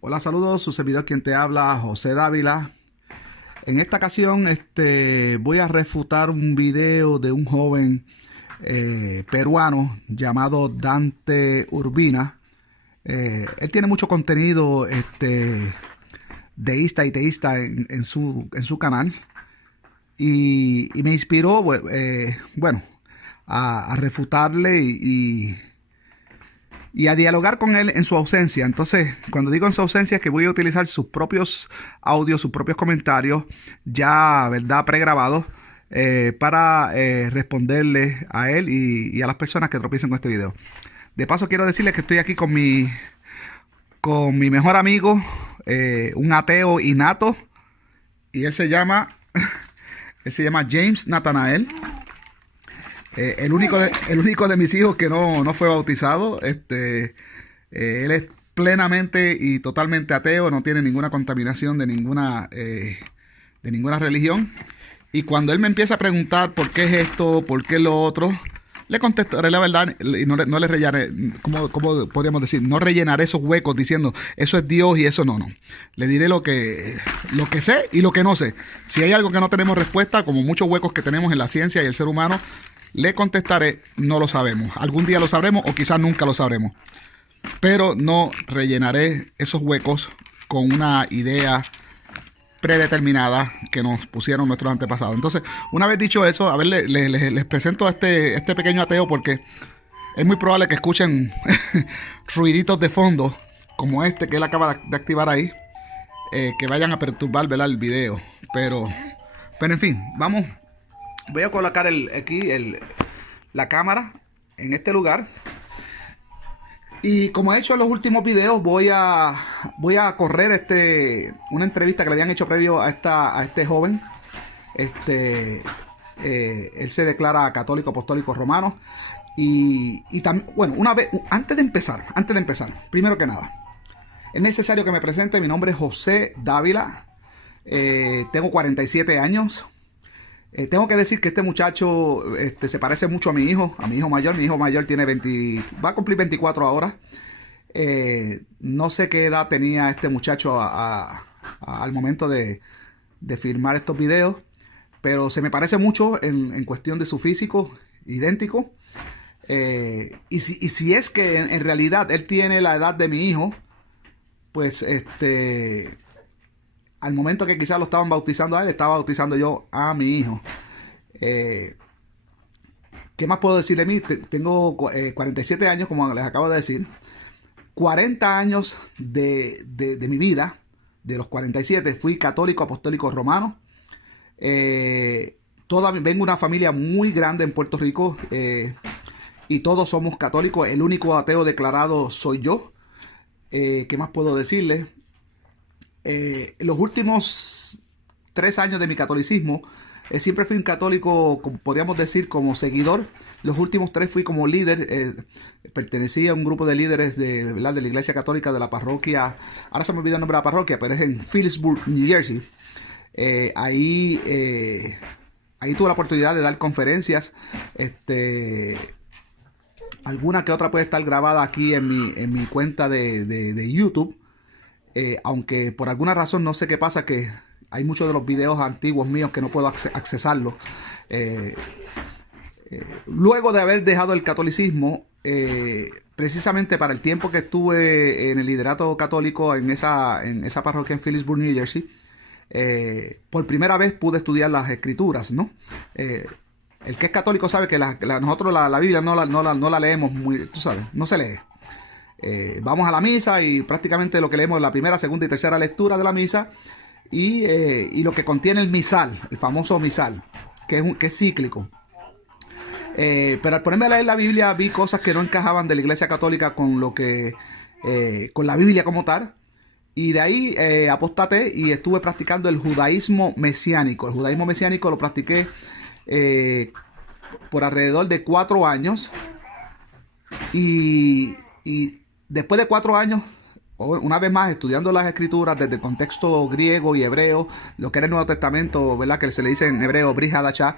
Hola, saludos, su servidor quien te habla, José Dávila. En esta ocasión voy a refutar un video de un joven peruano llamado Dante Urbina. Él tiene mucho contenido deísta y teísta en su canal y me inspiró, bueno, a refutarle y a dialogar con él en su ausencia. Entonces, cuando digo en su ausencia, es que voy a utilizar sus propios audios, sus propios comentarios, ya, ¿verdad?, pregrabados, para responderle a él y a las personas que tropiecen con este video. De paso, quiero decirles que estoy aquí con mi mejor amigo, un ateo innato, y él se llama James Nathanael. El único de mis hijos que no fue bautizado. Él es plenamente y totalmente ateo, no tiene ninguna contaminación de ninguna religión. Y cuando él me empieza a preguntar por qué es esto, por qué es lo otro, le contestaré la verdad y no le rellenaré, ¿cómo podríamos decir? No rellenaré esos huecos diciendo eso es Dios y eso no. Le diré lo que sé y lo que no sé. Si hay algo que no tenemos respuesta, como muchos huecos que tenemos en la ciencia y el ser humano, le contestaré, no lo sabemos. Algún día lo sabremos o quizás nunca lo sabremos. Pero no rellenaré esos huecos con una idea predeterminada que nos pusieron nuestros antepasados. Entonces, una vez dicho eso, a ver, les presento a este pequeño ateo porque es muy probable que escuchen ruiditos de fondo como este que él acaba de activar ahí, que vayan a perturbar, ¿verdad?, el video. Pero en fin, vamos. Voy a colocar la cámara en este lugar. Y como he hecho en los últimos videos, voy a correr una entrevista que le habían hecho previo a este joven. Él se declara católico apostólico romano. Y también, bueno, antes de empezar, primero que nada, es necesario que me presente. Mi nombre es José Dávila. Tengo 47 años. Tengo que decir que este muchacho se parece mucho a mi hijo mayor. Mi hijo mayor tiene va a cumplir 24 ahora. No sé qué edad tenía este muchacho al momento de filmar estos videos, pero se me parece mucho en cuestión de su físico, idéntico. Y si es que en realidad él tiene la edad de mi hijo, pues al momento que quizás lo estaban bautizando a él, estaba bautizando yo a mi hijo. ¿Qué más puedo decir de mí? Tengo 47 años, como les acabo de decir. 40 años de mi vida, de los 47, fui católico apostólico romano. Vengo de una familia muy grande en Puerto Rico, y todos somos católicos. El único ateo declarado soy yo. ¿Qué más puedo decirles? Los últimos 3 años de mi catolicismo, siempre fui un católico, podríamos decir, como seguidor. Los últimos 3 fui como líder. Pertenecía a un grupo de líderes ¿verdad?, de la Iglesia Católica de la parroquia. Ahora se me olvidó el nombre de la parroquia, pero es en Phillipsburg, New Jersey. Ahí tuve la oportunidad de dar conferencias. Alguna que otra puede estar grabada aquí en mi cuenta de YouTube. Aunque por alguna razón, no sé qué pasa, que hay muchos de los videos antiguos míos que no puedo accesarlos. Luego de haber dejado el catolicismo, precisamente para el tiempo que estuve en el liderato católico en esa parroquia en Phillipsburg, New Jersey, por primera vez pude estudiar las escrituras, ¿no? El que es católico sabe que nosotros la Biblia no la leemos muy, tú sabes, no se lee. Vamos a la misa y prácticamente lo que leemos es la primera, segunda y tercera lectura de la misa y lo que contiene el misal, el famoso misal, que es cíclico. Pero al ponerme a leer la Biblia vi cosas que no encajaban de la Iglesia Católica con la Biblia como tal. Y de ahí apostaté y estuve practicando el judaísmo mesiánico. El judaísmo mesiánico lo practiqué por alrededor de 4 años. Y después de 4 años, una vez más estudiando las escrituras desde el contexto griego y hebreo, lo que era el Nuevo Testamento, ¿verdad?, que se le dice en hebreo Brit Hadashah,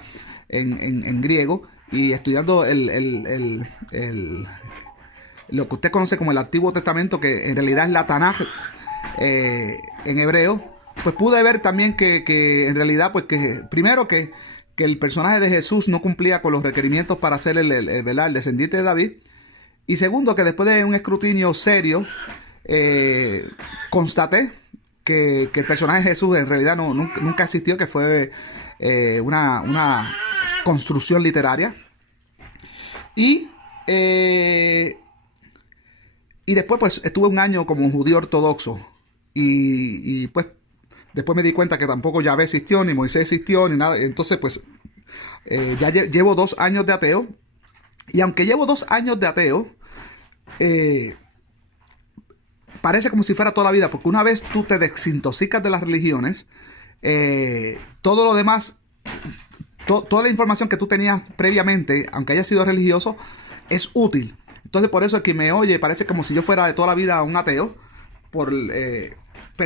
en griego, y estudiando lo que usted conoce como el Antiguo Testamento, que en realidad es la Tanaj. en hebreo, pues pude ver también que en realidad, pues que primero que el personaje de Jesús no cumplía con los requerimientos para ser ¿verdad?, el descendiente de David. Y segundo, que después de un escrutinio serio, constaté que el personaje de Jesús en realidad nunca existió, que fue una construcción literaria. Y después pues estuve un año como judío ortodoxo. Y pues después me di cuenta que tampoco Yahvé existió, ni Moisés existió, ni nada. Entonces pues ya llevo 2 años de ateo. Y aunque llevo 2 años de ateo, parece como si fuera toda la vida, porque una vez tú te desintoxicas de las religiones, todo lo demás, toda la información que tú tenías previamente, aunque haya sido religioso, es útil. Entonces por eso es que me oye, parece como si yo fuera de toda la vida un ateo, pero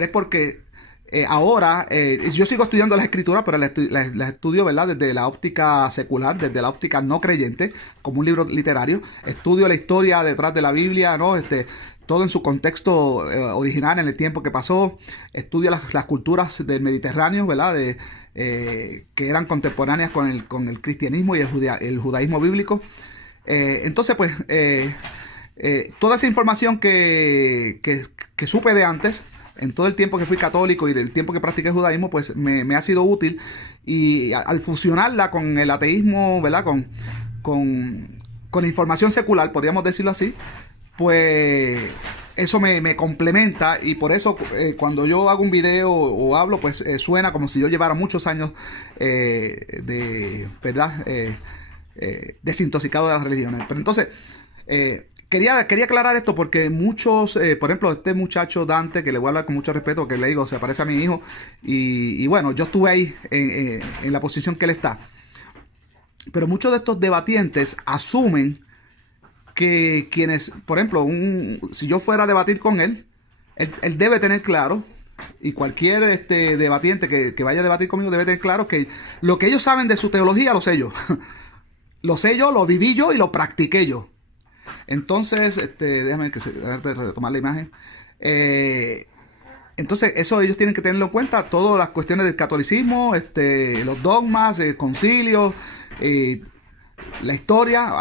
es porque ahora yo sigo estudiando las escrituras, pero las estudio, ¿verdad?, desde la óptica secular, desde la óptica no creyente, como un libro literario. Estudio la historia detrás de la Biblia, ¿no? Todo en su contexto original, en el tiempo que pasó. Estudia las culturas del Mediterráneo, ¿verdad?, que eran contemporáneas con el cristianismo y el judaísmo bíblico. Entonces, pues, toda esa información que supe de antes, en todo el tiempo que fui católico y del tiempo que practiqué judaísmo, pues me ha sido útil. Y al fusionarla con el ateísmo, ¿verdad?, con la información secular, podríamos decirlo así, pues eso me complementa. Y por eso cuando yo hago un video o hablo, pues suena como si yo llevara muchos años ¿verdad?, desintoxicado de las religiones. Pero entonces quería aclarar esto porque muchos, por ejemplo, este muchacho Dante, que le voy a hablar con mucho respeto, que le digo, se parece a mi hijo, y bueno, yo estuve ahí en la posición que él está. Pero muchos de estos debatientes asumen que quienes, por ejemplo, si yo fuera a debatir con él debe tener claro, y cualquier debatiente que vaya a debatir conmigo debe tener claro que lo que ellos saben de su teología lo sé yo. Lo sé yo, lo viví yo y lo practiqué yo. Entonces, déjame retomar la imagen. Entonces, eso ellos tienen que tenerlo en cuenta, todas las cuestiones del catolicismo, los dogmas, concilios, la historia,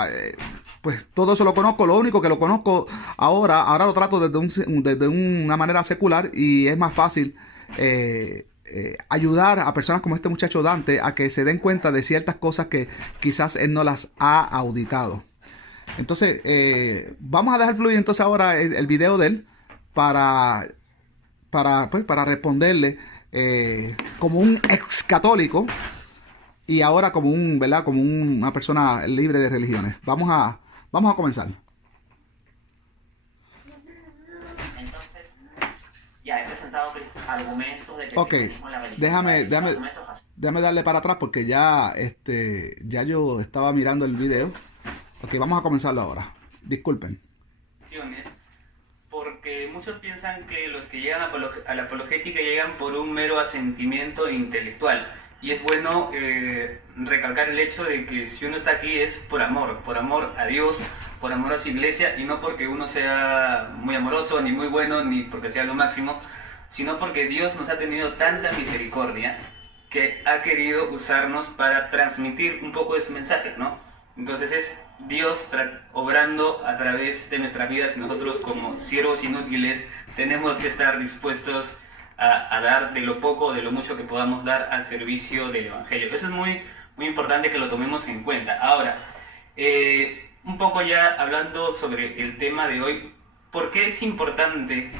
pues todo eso lo conozco. Lo único que lo conozco ahora lo trato desde una manera secular, y es más fácil ayudar a personas como este muchacho Dante a que se den cuenta de ciertas cosas que quizás él no las ha auditado. Entonces, vamos a dejar fluir entonces ahora el video de él para responderle como un ex católico y ahora como ¿verdad?, como una persona libre de religiones. Vamos a comenzar. Entonces, ya he presentado argumentos de que Ok, déjame darle para atrás porque ya yo estaba mirando el video. Ok, vamos a comenzarlo ahora. Disculpen. Porque muchos piensan que los que llegan a la apologética llegan por un mero asentimiento intelectual. Y es bueno recalcar el hecho de que si uno está aquí es por amor a Dios, por amor a su iglesia, y no porque uno sea muy amoroso, ni muy bueno, ni porque sea lo máximo, sino porque Dios nos ha tenido tanta misericordia que ha querido usarnos para transmitir un poco de su mensaje, ¿no? Entonces es Dios obrando a través de nuestras vidas, y nosotros como siervos inútiles tenemos que estar dispuestos a dar de lo poco o de lo mucho que podamos dar al servicio del Evangelio. Eso es muy, muy importante que lo tomemos en cuenta. Ahora, un poco ya hablando sobre el tema de hoy, ¿por qué es importante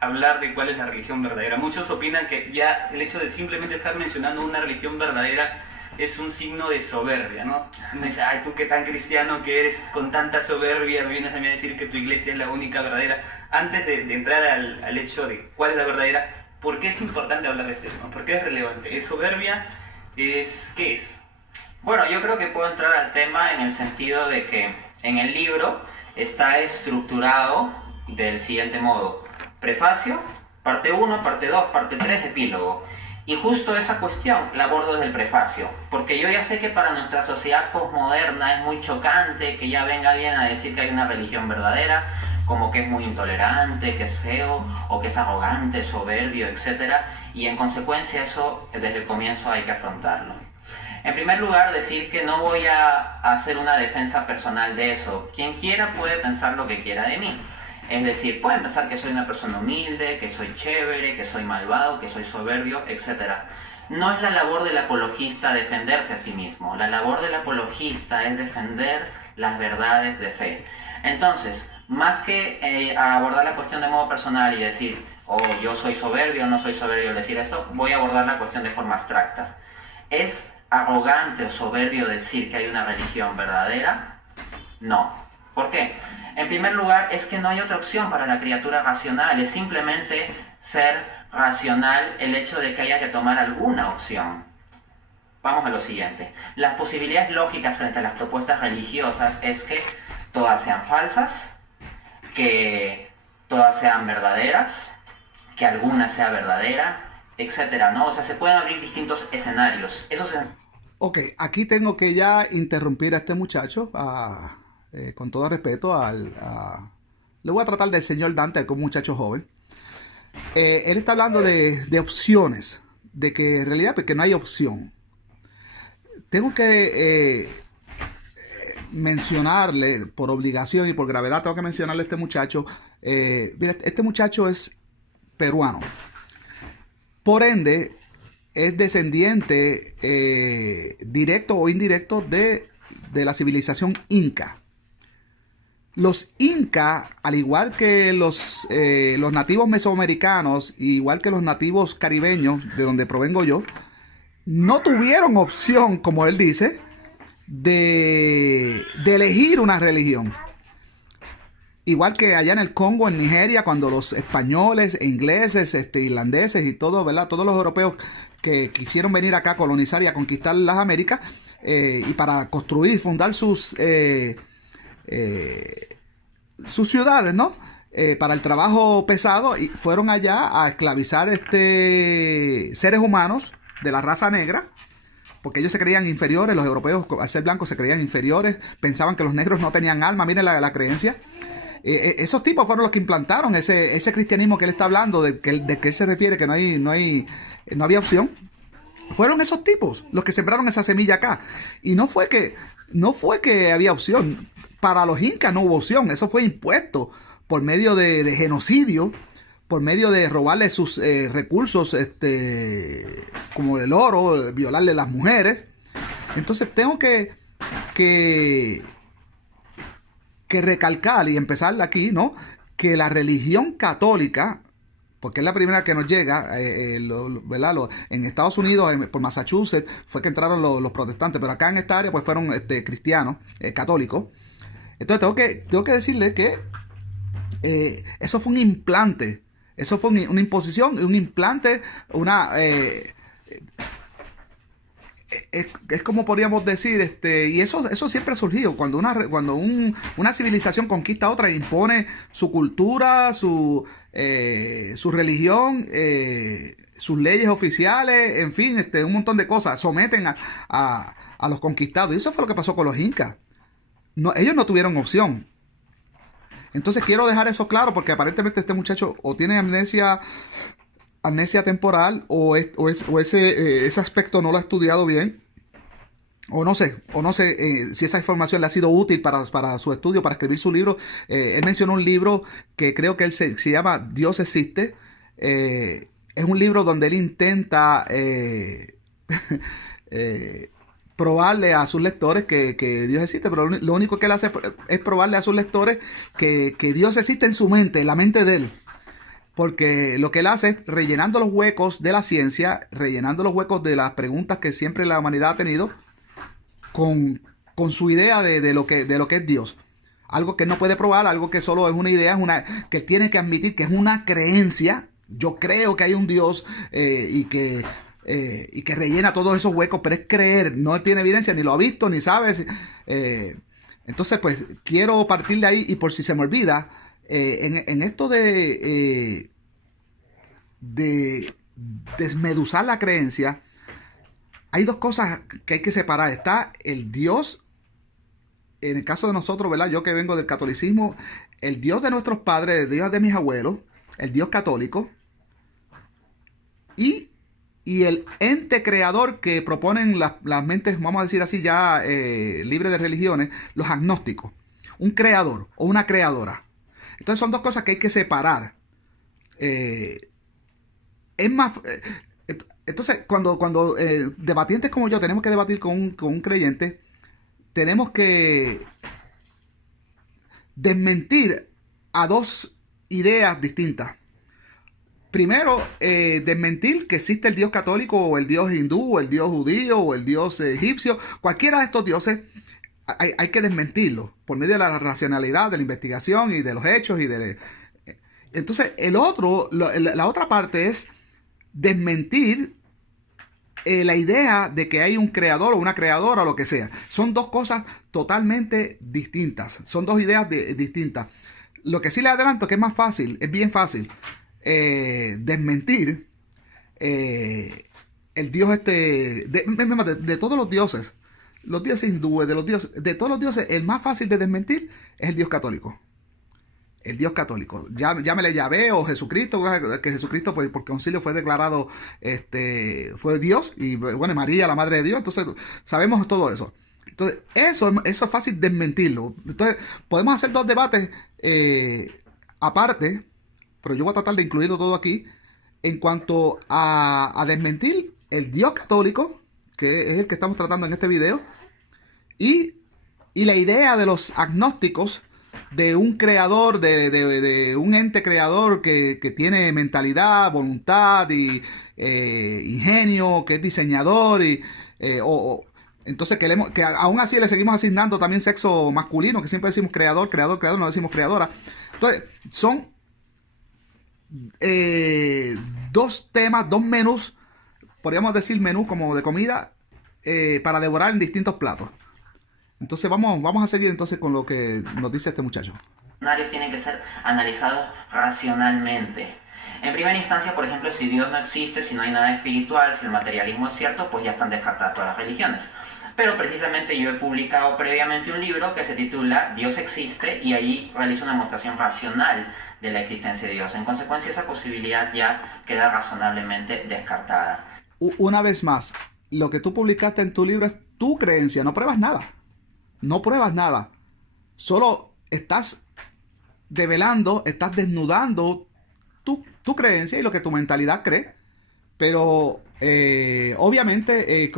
hablar de cuál es la religión verdadera? Muchos opinan que ya el hecho de simplemente estar mencionando una religión verdadera es un signo de soberbia, ¿no? Me dice, ay, tú qué tan cristiano que eres, con tanta soberbia, me vienes a mí a decir que tu iglesia es la única verdadera. Antes de entrar al hecho de cuál es la verdadera, ¿por qué es importante hablar de este tema? ¿Por qué es relevante? ¿Es soberbia? ¿Qué es? Bueno, yo creo que puedo entrar al tema en el sentido de que en el libro está estructurado del siguiente modo: prefacio, parte 1, parte 2, parte 3, epílogo. Y justo esa cuestión la abordo desde el prefacio, porque yo ya sé que para nuestra sociedad posmoderna es muy chocante que ya venga alguien a decir que hay una religión verdadera, como que es muy intolerante, que es feo, o que es arrogante, soberbio, etc. Y en consecuencia eso desde el comienzo hay que afrontarlo. En primer lugar, decir que no voy a hacer una defensa personal de eso. Quien quiera puede pensar lo que quiera de mí. Es decir, pueden pensar que soy una persona humilde, que soy chévere, que soy malvado, que soy soberbio, etc. No es la labor del apologista defenderse a sí mismo. La labor del apologista es defender las verdades de fe. Entonces, más que abordar la cuestión de modo personal y decir, oh, yo soy soberbio o no soy soberbio al decir esto, voy a abordar la cuestión de forma abstracta. ¿Es arrogante o soberbio decir que hay una religión verdadera? No. ¿Por qué? En primer lugar, es que no hay otra opción para la criatura racional. Es simplemente ser racional el hecho de que haya que tomar alguna opción. Vamos a lo siguiente. Las posibilidades lógicas frente a las propuestas religiosas es que todas sean falsas, que todas sean verdaderas, que alguna sea verdadera, etcétera, ¿no? O sea, se pueden abrir distintos escenarios. Ok, aquí tengo que ya interrumpir a este muchacho, con todo respeto. Le voy a tratar del señor Dante, que es un muchacho joven. Él está hablando de opciones, de que en realidad porque no hay opción. Tengo que mencionarle, por obligación y por gravedad, tengo que mencionarle a este muchacho. Mira, este muchacho es peruano. Por ende, es descendiente directo o indirecto de la civilización inca. Los incas, al igual que los nativos mesoamericanos, igual que los nativos caribeños, de donde provengo yo, no tuvieron opción, como él dice, de elegir una religión. Igual que allá en el Congo, en Nigeria, cuando los españoles, ingleses, irlandeses y todo, ¿verdad? Todos los europeos que quisieron venir acá a colonizar y a conquistar las Américas, y para construir y fundar sus ciudades, ¿no? Para el trabajo pesado, y fueron allá a esclavizar seres humanos de la raza negra, porque ellos se creían inferiores. Los europeos, al ser blancos, se creían inferiores, pensaban que los negros no tenían alma. Miren la creencia. Esos tipos fueron los que implantaron ese cristianismo que él está hablando, de que él se refiere, que no había opción. Fueron esos tipos los que sembraron esa semilla acá. Y no fue que había opción. Para los incas no hubo opción. Eso fue impuesto por medio de genocidio, por medio de robarle sus recursos, como el oro, violarle a las mujeres. Entonces tengo que recalcar y empezar aquí, ¿no? Que la religión católica, porque es la primera que nos llega, ¿verdad? En Estados Unidos, por Massachusetts, fue que entraron los protestantes, pero acá en esta área pues fueron cristianos, católicos. Entonces tengo que decirle que eso fue un implante, eso fue una imposición, un implante, es como podríamos decir, y eso siempre ha surgido cuando una civilización conquista a otra, impone su cultura, su religión, sus leyes oficiales, en fin, un montón de cosas, someten a los conquistados. Y eso fue lo que pasó con los incas. No, ellos no tuvieron opción. Entonces quiero dejar eso claro, porque aparentemente este muchacho o tiene amnesia temporal, o ese aspecto no lo ha estudiado bien, o no sé si esa información le ha sido útil para su estudio, para escribir su libro. Él mencionó un libro que creo que él se llama Dios existe. Es un libro donde él intenta probarle a sus lectores que Dios existe, pero lo único que él hace es probarle a sus lectores que Dios existe en su mente, en la mente de él. Porque lo que él hace es rellenando los huecos de la ciencia, rellenando los huecos de las preguntas que siempre la humanidad ha tenido, con su idea de lo que es Dios. Algo que no puede probar, algo que solo es una idea, que tiene que admitir que es una creencia. Yo creo que hay un Dios, y que rellena todos esos huecos, pero es creer, no tiene evidencia, ni lo ha visto, ni sabe. Entonces, pues, quiero partir de ahí, y por si se me olvida, en esto de desmeduzar la creencia, hay dos cosas que hay que separar. Está el Dios, en el caso de nosotros, ¿verdad? Yo que vengo del catolicismo, el Dios de nuestros padres, el Dios de mis abuelos, el Dios católico, y el ente creador que proponen las mentes, vamos a decir así, ya libres de religiones, los agnósticos. Un creador o una creadora. Entonces son dos cosas que hay que separar. Es más... entonces, cuando debatientes como yo tenemos que debatir con un creyente, tenemos que desmentir a dos ideas distintas. Primero, desmentir que existe el Dios católico o el Dios hindú o el Dios judío o el Dios egipcio. Cualquiera de estos dioses hay que desmentirlo por medio de la racionalidad, de la investigación y de los hechos. Entonces, la otra parte es desmentir la idea de que hay un creador o una creadora o lo que sea. Son dos cosas totalmente distintas. Son dos ideas distintas. Lo que sí le adelanto que es más fácil, es bien fácil, desmentir el Dios de todos los dioses hindúes, de todos los dioses, el más fácil de desmentir es el Dios católico. El Dios católico. Llámele Yahvé o Jesucristo, que Jesucristo por concilio fue declarado, fue Dios, y bueno, María, la madre de Dios. Entonces, sabemos todo eso. Entonces, eso es fácil desmentirlo. Entonces, podemos hacer dos debates aparte, pero yo voy a tratar de incluirlo todo aquí, en cuanto a desmentir el Dios católico, que es el que estamos tratando en este video, y la idea de los agnósticos, de un creador, de un ente creador que tiene mentalidad, voluntad y ingenio, que es diseñador, entonces que aún así le seguimos asignando también sexo masculino, que siempre decimos creador, no decimos creadora. Entonces, son dos temas, dos menús, podríamos decir menú como de comida, para devorar en distintos platos. Entonces vamos a seguir entonces con lo que nos dice este muchacho. Tienen que ser analizados racionalmente. En primera instancia, por ejemplo, si Dios no existe, si no hay nada espiritual, si el materialismo es cierto, pues ya están descartadas todas las religiones. Pero precisamente yo he publicado previamente un libro que se titula Dios existe, y ahí realizo una demostración racional de la existencia de Dios. En consecuencia, esa posibilidad ya queda razonablemente descartada. Una vez más, lo que tú publicaste en tu libro es tu creencia, no pruebas nada. No pruebas nada. Solo estás develando, estás desnudando tu creencia y lo que tu mentalidad cree. Pero obviamente,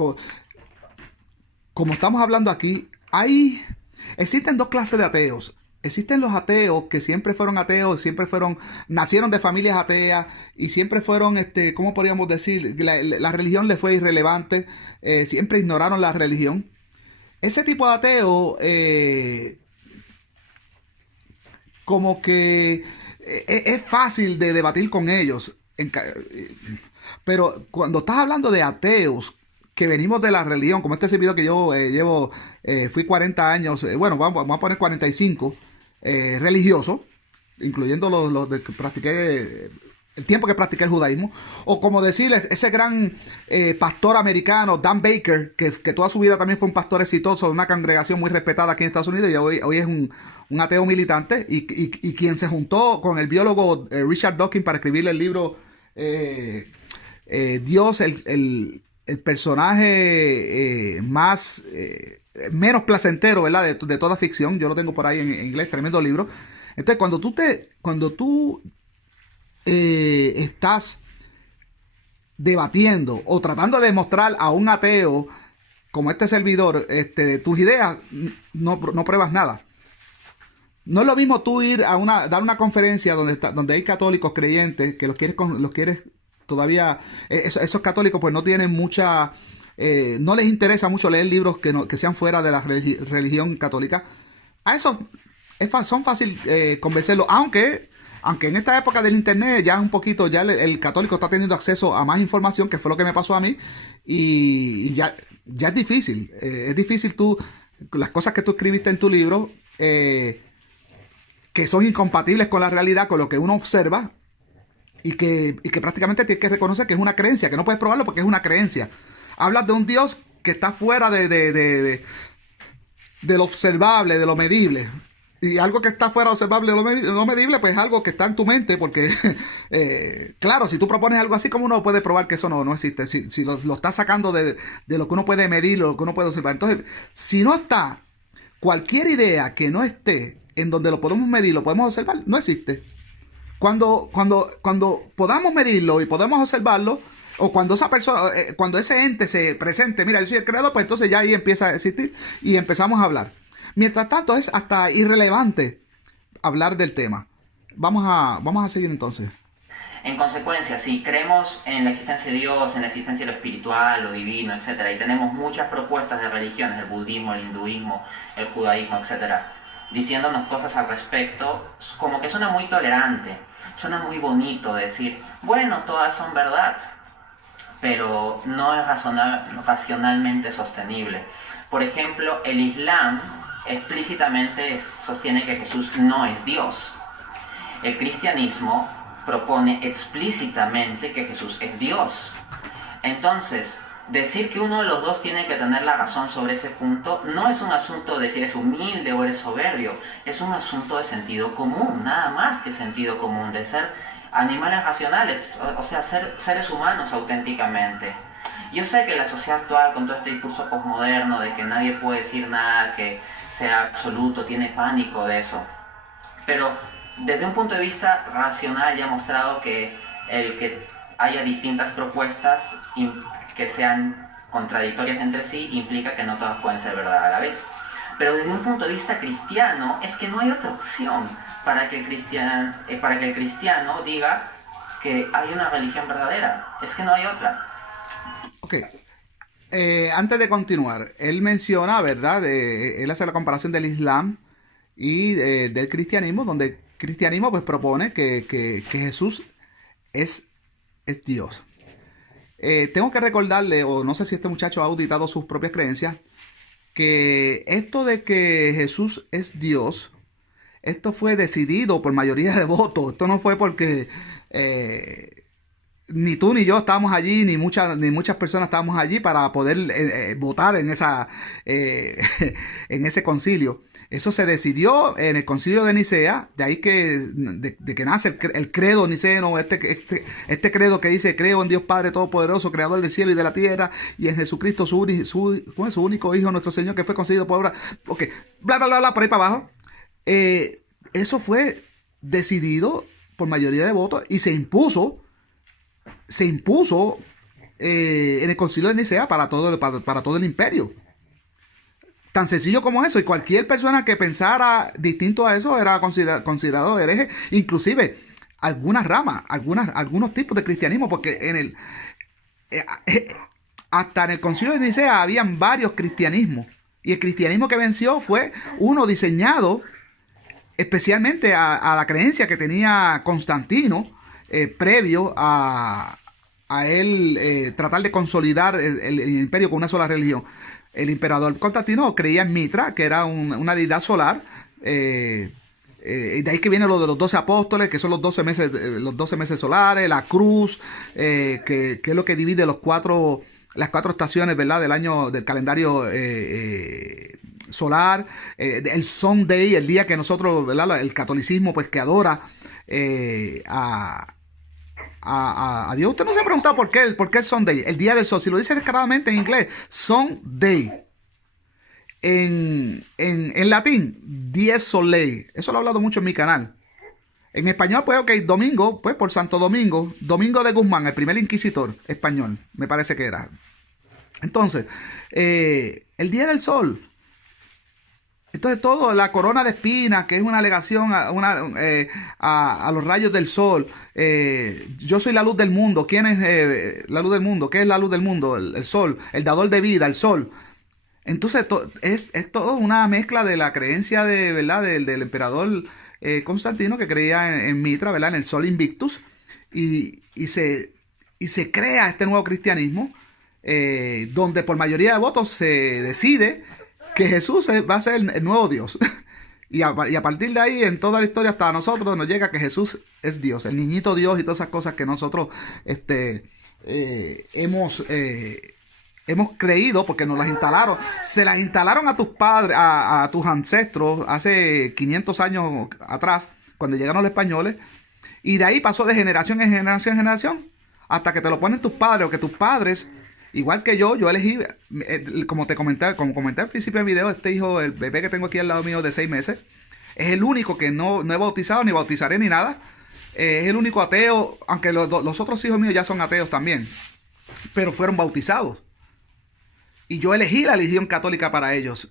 como estamos hablando aquí, existen dos clases de ateos. Existen los ateos que siempre fueron ateos, nacieron de familias ateas y siempre fueron, ¿cómo podríamos decir? La religión les fue irrelevante, siempre ignoraron la religión. Ese tipo de ateo, como que es fácil de debatir con ellos. Pero cuando estás hablando de ateos que venimos de la religión, como este servidor que yo fui 40 años, bueno, vamos a poner 45, religioso, incluyendo los de que practiqué, el tiempo que practiqué el judaísmo, o como decirles, ese gran pastor americano, Dan Baker, que toda su vida también fue un pastor exitoso de una congregación muy respetada aquí en Estados Unidos, y hoy es un ateo militante, y quien se juntó con el biólogo Richard Dawkins para escribirle el libro Dios, el personaje menos placentero, ¿verdad? De toda ficción. Yo lo tengo por ahí en inglés, tremendo libro. Entonces, cuando tú estás debatiendo o tratando de demostrar a un ateo como este servidor tus ideas, no pruebas nada. No es lo mismo tú ir a dar una conferencia donde hay católicos creyentes que los quieres todavía, esos católicos pues no tienen mucha, no les interesa mucho leer libros que sean fuera de la religión católica. A eso son fácil convencerlos, aunque en esta época del internet ya un poquito, ya el católico está teniendo acceso a más información, que fue lo que me pasó a mí, y ya es difícil. Es difícil las cosas que tú escribiste en tu libro, que son incompatibles con la realidad, con lo que uno observa, y que prácticamente tienes que reconocer que es una creencia, que no puedes probarlo porque es una creencia. Hablas de un Dios que está fuera de lo observable, de lo medible. Y algo que está fuera de observable lo medible, pues es algo que está en tu mente, porque, claro, si tú propones algo así, ¿cómo uno puede probar que eso no existe? Si lo estás sacando de lo que uno puede medir, lo que uno puede observar. Entonces, si no está cualquier idea que no esté en donde lo podemos medir, lo podemos observar, no existe. Cuando podamos medirlo y podemos observarlo, o cuando esa persona, cuando ese ente se presente, mira, yo soy el creador, pues entonces ya ahí empieza a existir y empezamos a hablar. Mientras tanto, es hasta irrelevante hablar del tema. Vamos a seguir entonces. En consecuencia, si creemos en la existencia de Dios, en la existencia de lo espiritual, lo divino, etc., y tenemos muchas propuestas de religiones, el budismo, el hinduismo, el judaísmo, etc., diciéndonos cosas al respecto, como que suena muy tolerante, suena muy bonito decir, bueno, todas son verdad, pero no es racionalmente sostenible. Por ejemplo, el Islam explícitamente sostiene que Jesús no es Dios. El cristianismo propone explícitamente que Jesús es Dios. Entonces, decir que uno de los dos tiene que tener la razón sobre ese punto no es un asunto de si eres humilde o eres soberbio, es un asunto de sentido común, nada más que sentido común, de ser animales racionales, o sea, ser seres humanos auténticamente. Yo sé que la sociedad actual, con todo este discurso posmoderno de que nadie puede decir nada que sea absoluto, tiene pánico de eso, pero desde un punto de vista racional ya ha mostrado que el que haya distintas propuestas que sean contradictorias entre sí implica que no todas pueden ser verdad a la vez. Pero desde un punto de vista cristiano es que no hay otra opción para que el cristiano diga que hay una religión verdadera. Es que no hay otra. Ok. Antes de continuar, él menciona, ¿verdad? Él hace la comparación del Islam y del cristianismo, donde el cristianismo pues propone que Jesús es Dios. Tengo que recordarle, o no sé si este muchacho ha auditado sus propias creencias, que esto de que Jesús es Dios, esto fue decidido por mayoría de votos. Esto no fue porque ni tú ni yo estábamos allí, ni muchas personas estábamos allí para poder votar en en ese concilio. Eso se decidió en el concilio de Nicea, de ahí de que nace el credo niceno, este credo que dice: creo en Dios Padre Todopoderoso, creador del cielo y de la tierra, y en Jesucristo su único Hijo, nuestro Señor, que fue concebido por obra. Ok, bla, bla, bla, bla, por ahí para abajo. Eso fue decidido por mayoría de votos y se impuso en el concilio de Nicea para todo el imperio. Tan sencillo como eso, y cualquier persona que pensara distinto a eso era considerado hereje, inclusive algunas ramas, algunos tipos de cristianismo, porque hasta en el concilio de Nicea habían varios cristianismos, y el cristianismo que venció fue uno diseñado especialmente a la creencia que tenía Constantino, previo a él tratar de consolidar el imperio con una sola religión. El emperador Constantino creía en Mitra, que era una deidad solar. De ahí que viene lo de los 12 apóstoles, que son los 12 meses solares, la cruz, que es lo que divide las cuatro estaciones, ¿verdad?, del año, del calendario solar. El Sunday, el día que nosotros, ¿verdad?, el catolicismo, pues, que adora a Dios. Usted no se ha preguntado por qué el Sunday, el día del sol. Si lo dice descaradamente en inglés, Sunday. En latín, Dies Soleil. Eso lo he hablado mucho en mi canal. En español, pues, ok, domingo, pues por Santo Domingo. Domingo de Guzmán, el primer inquisidor español, me parece que era. Entonces, el día del sol. Entonces todo, la corona de espinas, que es una alegación a los rayos del sol. Yo soy la luz del mundo. ¿Quién es la luz del mundo? ¿Qué es la luz del mundo? El sol, el dador de vida, el sol. Entonces es todo una mezcla de la creencia ¿verdad?, del emperador Constantino, que creía en Mitra, ¿verdad?, en el sol Invictus. Y se crea este nuevo cristianismo, donde por mayoría de votos se decide que Jesús va a ser el nuevo Dios. y a partir de ahí, en toda la historia, hasta nosotros nos llega que Jesús es Dios, el niñito Dios, y todas esas cosas que nosotros hemos hemos creído, porque nos las instalaron, se las instalaron a tus padres, a tus ancestros hace 500 años atrás, cuando llegaron los españoles, y de ahí pasó de generación en generación en generación, hasta que te lo ponen tus padres, o que tus padres, igual que yo elegí, como comenté al principio del video, este hijo, el bebé que tengo aquí al lado mío de 6 meses, es el único que no he bautizado, ni bautizaré, ni nada. Es el único ateo, aunque los otros hijos míos ya son ateos también, pero fueron bautizados. Y yo elegí la religión católica para ellos.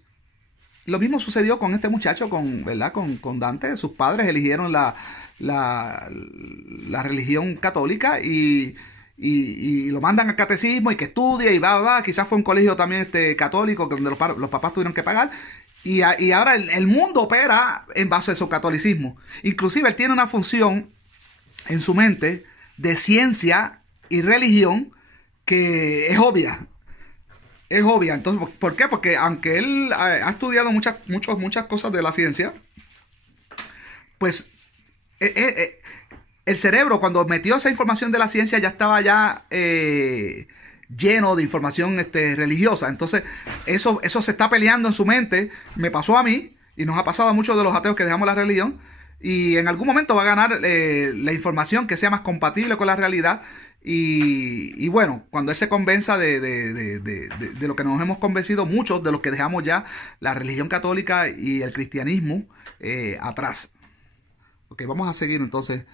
Lo mismo sucedió con este muchacho, ¿verdad? Con Dante. Sus padres eligieron la religión católica y lo mandan al catecismo y que estudie y va. Quizás fue un colegio también católico donde los papás tuvieron que pagar. Y ahora el mundo opera en base a su catolicismo. Inclusive él tiene una función en su mente de ciencia y religión que es obvia. Es obvia. Entonces, ¿por qué? Porque aunque él ha estudiado muchas cosas de la ciencia, pues el cerebro, cuando metió esa información de la ciencia, ya estaba lleno de información religiosa. Entonces, eso se está peleando en su mente. Me pasó a mí y nos ha pasado a muchos de los ateos que dejamos la religión. Y en algún momento va a ganar la información que sea más compatible con la realidad. Y bueno, cuando él se convenza de lo que nos hemos convencido muchos de los que dejamos ya la religión católica y el cristianismo atrás. Ok, vamos a seguir entonces.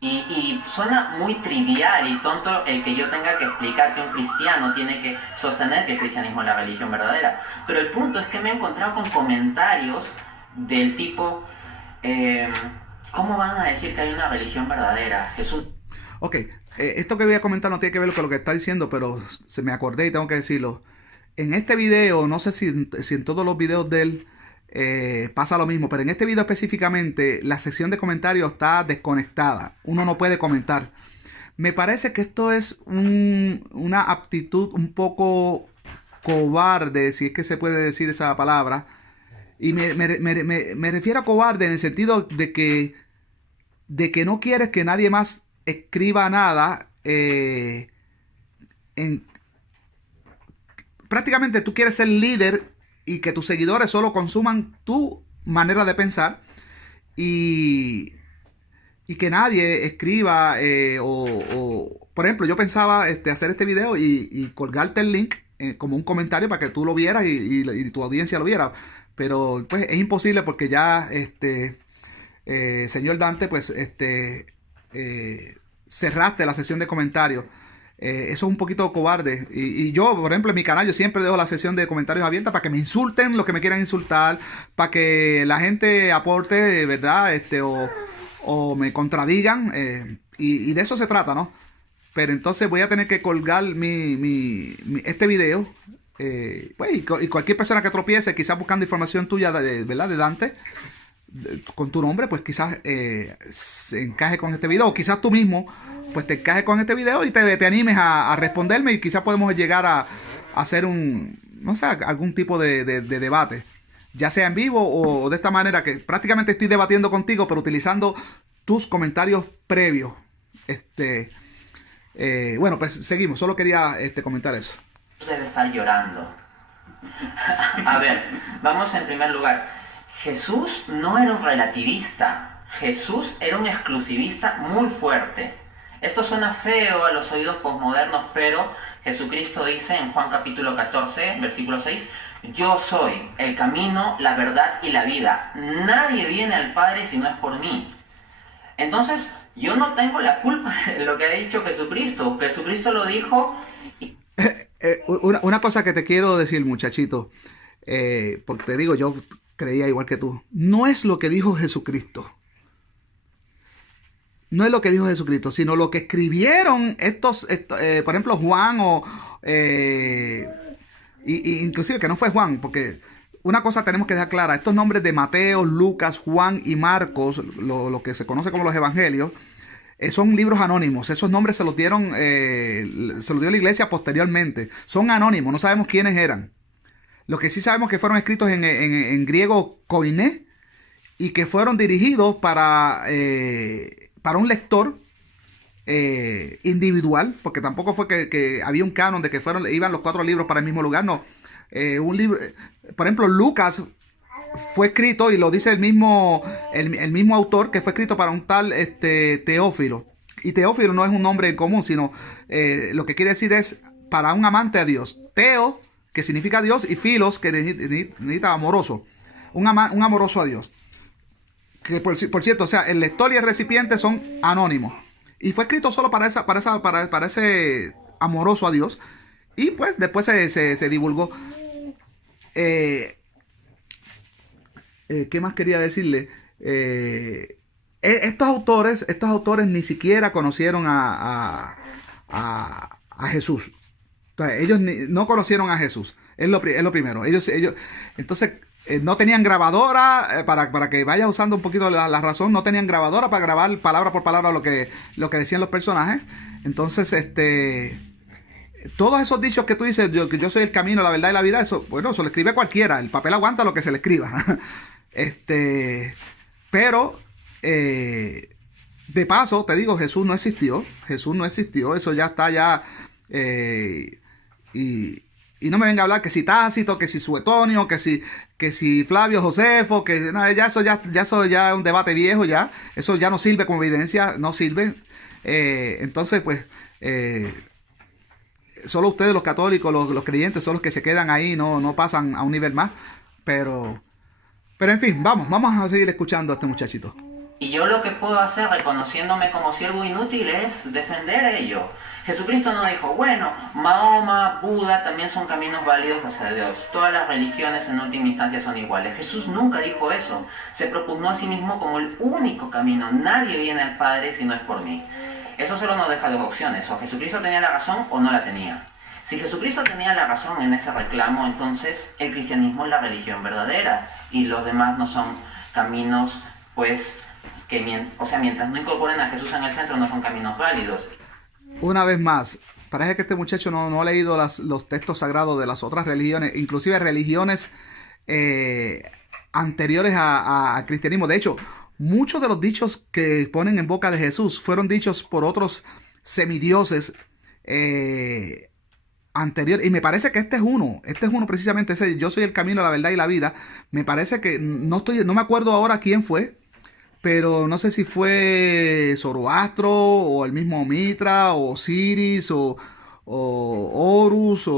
Y suena muy trivial y tonto el que yo tenga que explicar que un cristiano tiene que sostener que el cristianismo es la religión verdadera. Pero el punto es que me he encontrado con comentarios del tipo, ¿cómo van a decir que hay una religión verdadera? Jesús... Ok, esto que voy a comentar no tiene que ver con lo que está diciendo, pero se me acordé y tengo que decirlo. En este video, no sé si en todos los videos de él pasa lo mismo, pero en este video específicamente la sección de comentarios está desconectada. Uno no puede comentar. Me parece que esto es una aptitud un poco cobarde, si es que se puede decir esa palabra. Y me refiero a cobarde en el sentido de que no quieres que nadie más escriba nada. Prácticamente tú quieres ser líder y que tus seguidores solo consuman tu manera de pensar y que nadie escriba por ejemplo, yo pensaba hacer este video y colgarte el link como un comentario para que tú lo vieras y tu audiencia lo viera, pero pues es imposible porque ya señor Dante, pues cerraste la sesión de comentarios. Eso es un poquito cobarde. Y yo, por ejemplo, en mi canal, yo siempre dejo la sesión de comentarios abierta para que me insulten los que me quieran insultar, para que la gente aporte, ¿verdad? O me contradigan. Y de eso se trata, ¿no? Pero entonces voy a tener que colgar este video. Pues, y cualquier persona que tropiece, quizás buscando información tuya, ¿verdad? De Dante, con tu nombre, pues quizás se encaje con este video, o quizás tú mismo pues te encajes con este video y te animes a responderme, y quizás podemos llegar a hacer no sé, algún tipo de debate, ya sea en vivo o de esta manera, que prácticamente estoy debatiendo contigo, pero utilizando tus comentarios previos. Bueno, pues seguimos, solo quería comentar eso. Debe estar llorando. A ver, vamos en primer lugar. Jesús no era un relativista, Jesús era un exclusivista muy fuerte. Esto suena feo a los oídos posmodernos, pero Jesucristo dice en Juan capítulo 14, versículo 6, yo soy el camino, la verdad y la vida. Nadie viene al Padre si no es por mí. Entonces, yo no tengo la culpa de lo que ha dicho Jesucristo. Jesucristo lo dijo. Una cosa que te quiero decir, muchachito, porque te digo, yo creía igual que tú. No es lo que dijo Jesucristo. No es lo que dijo Jesucristo, sino lo que escribieron por ejemplo, Juan inclusive que no fue Juan, porque una cosa tenemos que dejar clara: estos nombres de Mateo, Lucas, Juan y Marcos, lo que se conoce como los evangelios, son libros anónimos. Esos nombres se los dio la iglesia posteriormente. Son anónimos, no sabemos quiénes eran. Lo que sí sabemos que fueron escritos en griego koiné y que fueron dirigidos para un lector individual, porque tampoco fue que había un canon de que iban los 4 libros para el mismo lugar, no. Un libro, por ejemplo, Lucas fue escrito, y lo dice el mismo autor, que fue escrito para un tal Teófilo. Y Teófilo no es un nombre en común, sino lo que quiere decir es para un amante a Dios. Teo, que significa Dios, y Filos, que necesita amoroso. Un amoroso a Dios. Que por cierto, o sea, el lector y el recipiente son anónimos. Y fue escrito solo para ese amoroso a Dios. Y pues después se divulgó. ¿Qué más quería decirle? Estos autores ni siquiera conocieron a Jesús. Entonces, ellos no conocieron a Jesús. Es lo primero. Entonces, no tenían grabadora, para que vayas usando un poquito la razón, no tenían grabadora para grabar palabra por palabra lo que decían los personajes. Entonces, todos esos dichos que tú dices, que yo soy el camino, la verdad y la vida, eso lo escribe cualquiera. El papel aguanta lo que se le escriba. Pero, de paso, te digo, Jesús no existió. Eso ya está ya. Y no me venga a hablar que si Tácito, que si Suetonio, que si Flavio Josefo, que no, eso ya es un debate viejo ya. Eso ya no sirve como evidencia, no sirve. Entonces, pues, solo ustedes, los católicos, los creyentes, son los que se quedan ahí, no pasan a un nivel más. Pero en fin, vamos a seguir escuchando a este muchachito. Y yo lo que puedo hacer, reconociéndome como siervo inútil, es defender ello. Jesucristo no dijo, bueno, Mahoma, Buda también son caminos válidos hacia Dios. Todas las religiones en última instancia son iguales. Jesús nunca dijo eso. Se propugnó a sí mismo como el único camino. Nadie viene al Padre si no es por mí. Eso solo nos deja 2 opciones. O Jesucristo tenía la razón o no la tenía. Si Jesucristo tenía la razón en ese reclamo, entonces el cristianismo es la religión verdadera. Y los demás no son caminos, pues, mientras no incorporen a Jesús en el centro, no son caminos válidos. Una vez más, parece que este muchacho no ha leído los textos sagrados de las otras religiones, inclusive religiones anteriores al cristianismo. De hecho, muchos de los dichos que ponen en boca de Jesús fueron dichos por otros semidioses anteriores. Y me parece que este es uno precisamente, ese yo soy el camino, la verdad y la vida. Me parece que, no me acuerdo ahora quién fue, pero no sé si fue Zoroastro o el mismo Mitra o Osiris o Horus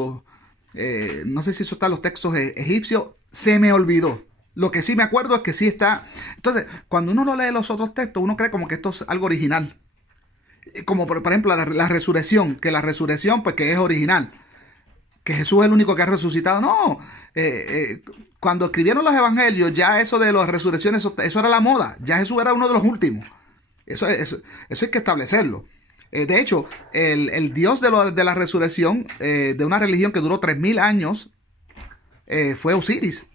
no sé si eso está en los textos egipcios. Se me olvidó. Lo que sí me acuerdo es que sí está. Entonces, cuando uno no lee los otros textos, uno cree como que esto es algo original. Como por ejemplo la resurrección, que la resurrección pues que es original, que Jesús es el único que ha resucitado. No, cuando escribieron los evangelios, ya eso de las resurrecciones, eso era la moda. Ya Jesús era uno de los últimos. Eso hay que establecerlo. De hecho, el Dios de la resurrección, de una religión que duró 3000 años, fue Osiris.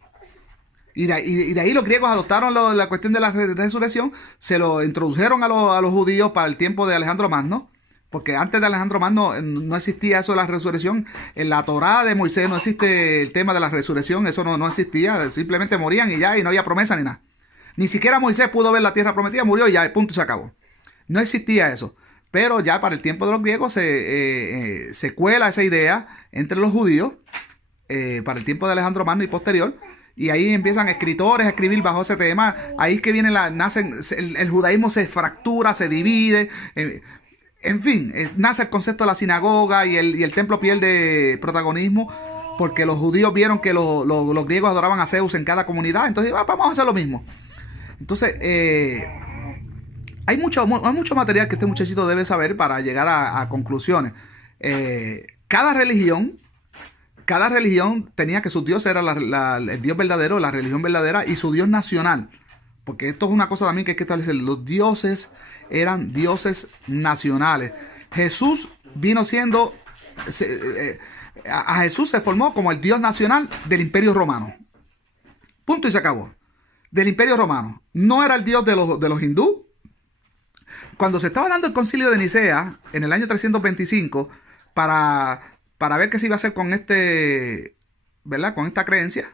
Y de ahí los griegos adoptaron la cuestión de la resurrección, se lo introdujeron a los judíos para el tiempo de Alejandro Magno. Porque antes de Alejandro Magno no existía eso de la resurrección. En la Torá de Moisés no existe el tema de la resurrección. Eso no existía. Simplemente morían y ya, y no había promesa ni nada. Ni siquiera Moisés pudo ver la tierra prometida, murió y ya, punto, se acabó. No existía eso. Pero ya para el tiempo de los griegos se cuela esa idea entre los judíos, para el tiempo de Alejandro Magno y posterior. Y ahí empiezan escritores a escribir bajo ese tema. Ahí es que viene el judaísmo se fractura, se divide. En fin, nace el concepto de la sinagoga y el templo pierde protagonismo porque los judíos vieron que los griegos adoraban a Zeus en cada comunidad. Entonces, vamos a hacer lo mismo. Entonces, hay mucho material que este muchachito debe saber para llegar a conclusiones. Cada religión tenía que su dios era el dios verdadero, la religión verdadera y su dios nacional. Porque esto es una cosa también que hay que establecer. Los dioses eran dioses nacionales. Jesús vino siendo... a Jesús se formó como el dios nacional del Imperio Romano. Punto y se acabó. Del Imperio Romano. No era el dios de los hindú. Cuando se estaba dando el concilio de Nicea, en el año 325, para ver qué se iba a hacer con ¿verdad? Con esta creencia,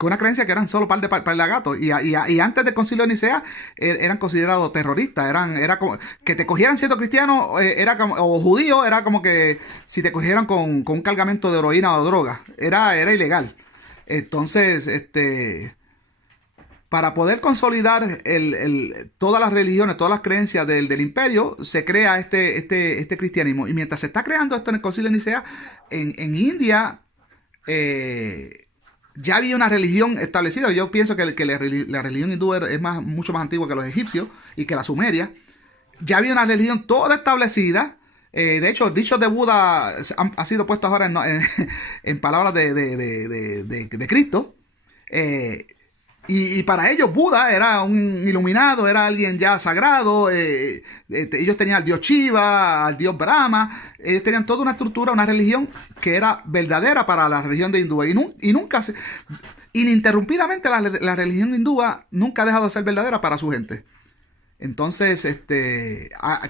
con una creencia que eran solo par de gatos. Y antes del Concilio de Nicea eran considerados terroristas. Era como que te cogieran siendo cristiano era como, o judío, era como que si te cogieran con un cargamento de heroína o droga. Era ilegal. Entonces, para poder consolidar todas las religiones, todas las creencias del imperio, se crea este cristianismo. Y mientras se está creando esto en el Concilio de Nicea, en India ya había una religión establecida. Yo pienso que la religión hindú es mucho más antigua que los egipcios y que la sumeria. Ya había una religión toda establecida. De hecho, el dicho de Buda ha sido puesto ahora en palabras de Cristo. Y para ellos Buda era un iluminado, era alguien ya sagrado. Ellos tenían al dios Shiva, al dios Brahma. Ellos tenían toda una estructura, una religión que era verdadera para la religión de hindú. Y nunca, ininterrumpidamente, la religión hindú nunca ha dejado de ser verdadera para su gente. Entonces,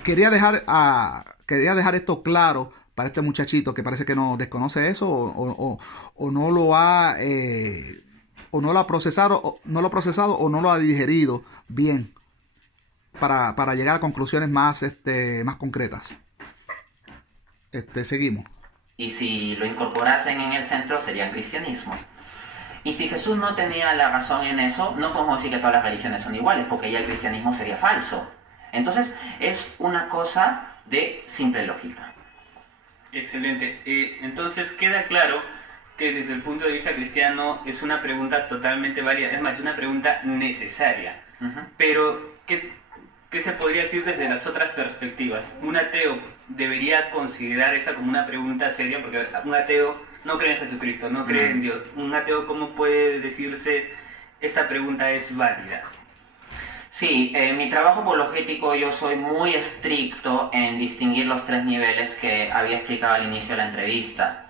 quería dejar esto claro para este muchachito que parece que no desconoce eso o no lo ha... o no lo ha procesado o no lo ha digerido bien para llegar a conclusiones más concretas. Seguimos. Y si lo incorporasen en el centro sería el cristianismo. Y si Jesús no tenía la razón en eso, no podemos decir que todas las religiones son iguales, porque ya el cristianismo sería falso. Entonces es una cosa de simple lógica. Excelente. Entonces queda claro que desde el punto de vista cristiano es una pregunta totalmente válida, es más, es una pregunta necesaria. Pero, ¿qué se podría decir desde las otras perspectivas? Un ateo debería considerar esa como una pregunta seria, porque un ateo no cree en Jesucristo, no cree en Dios. Un ateo, ¿cómo puede decirse esta pregunta es válida? Sí, en mi trabajo apologético yo soy muy estricto en distinguir los 3 niveles que había explicado al inicio de la entrevista.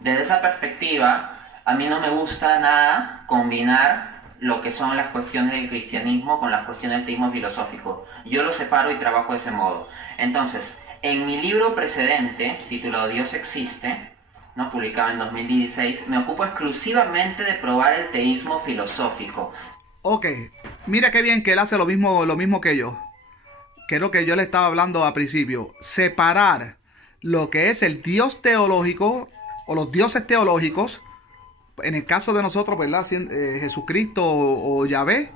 Desde esa perspectiva, a mí no me gusta nada combinar lo que son las cuestiones del cristianismo con las cuestiones del teísmo filosófico. Yo lo separo y trabajo de ese modo. Entonces, en mi libro precedente, titulado Dios existe, ¿no?, publicado en 2016, me ocupo exclusivamente de probar el teísmo filosófico. Ok, mira qué bien que él hace lo mismo que yo. Que es lo que yo le estaba hablando al principio. Separar lo que es el Dios teológico o los dioses teológicos, en el caso de nosotros, ¿verdad? Jesucristo o Yahvé,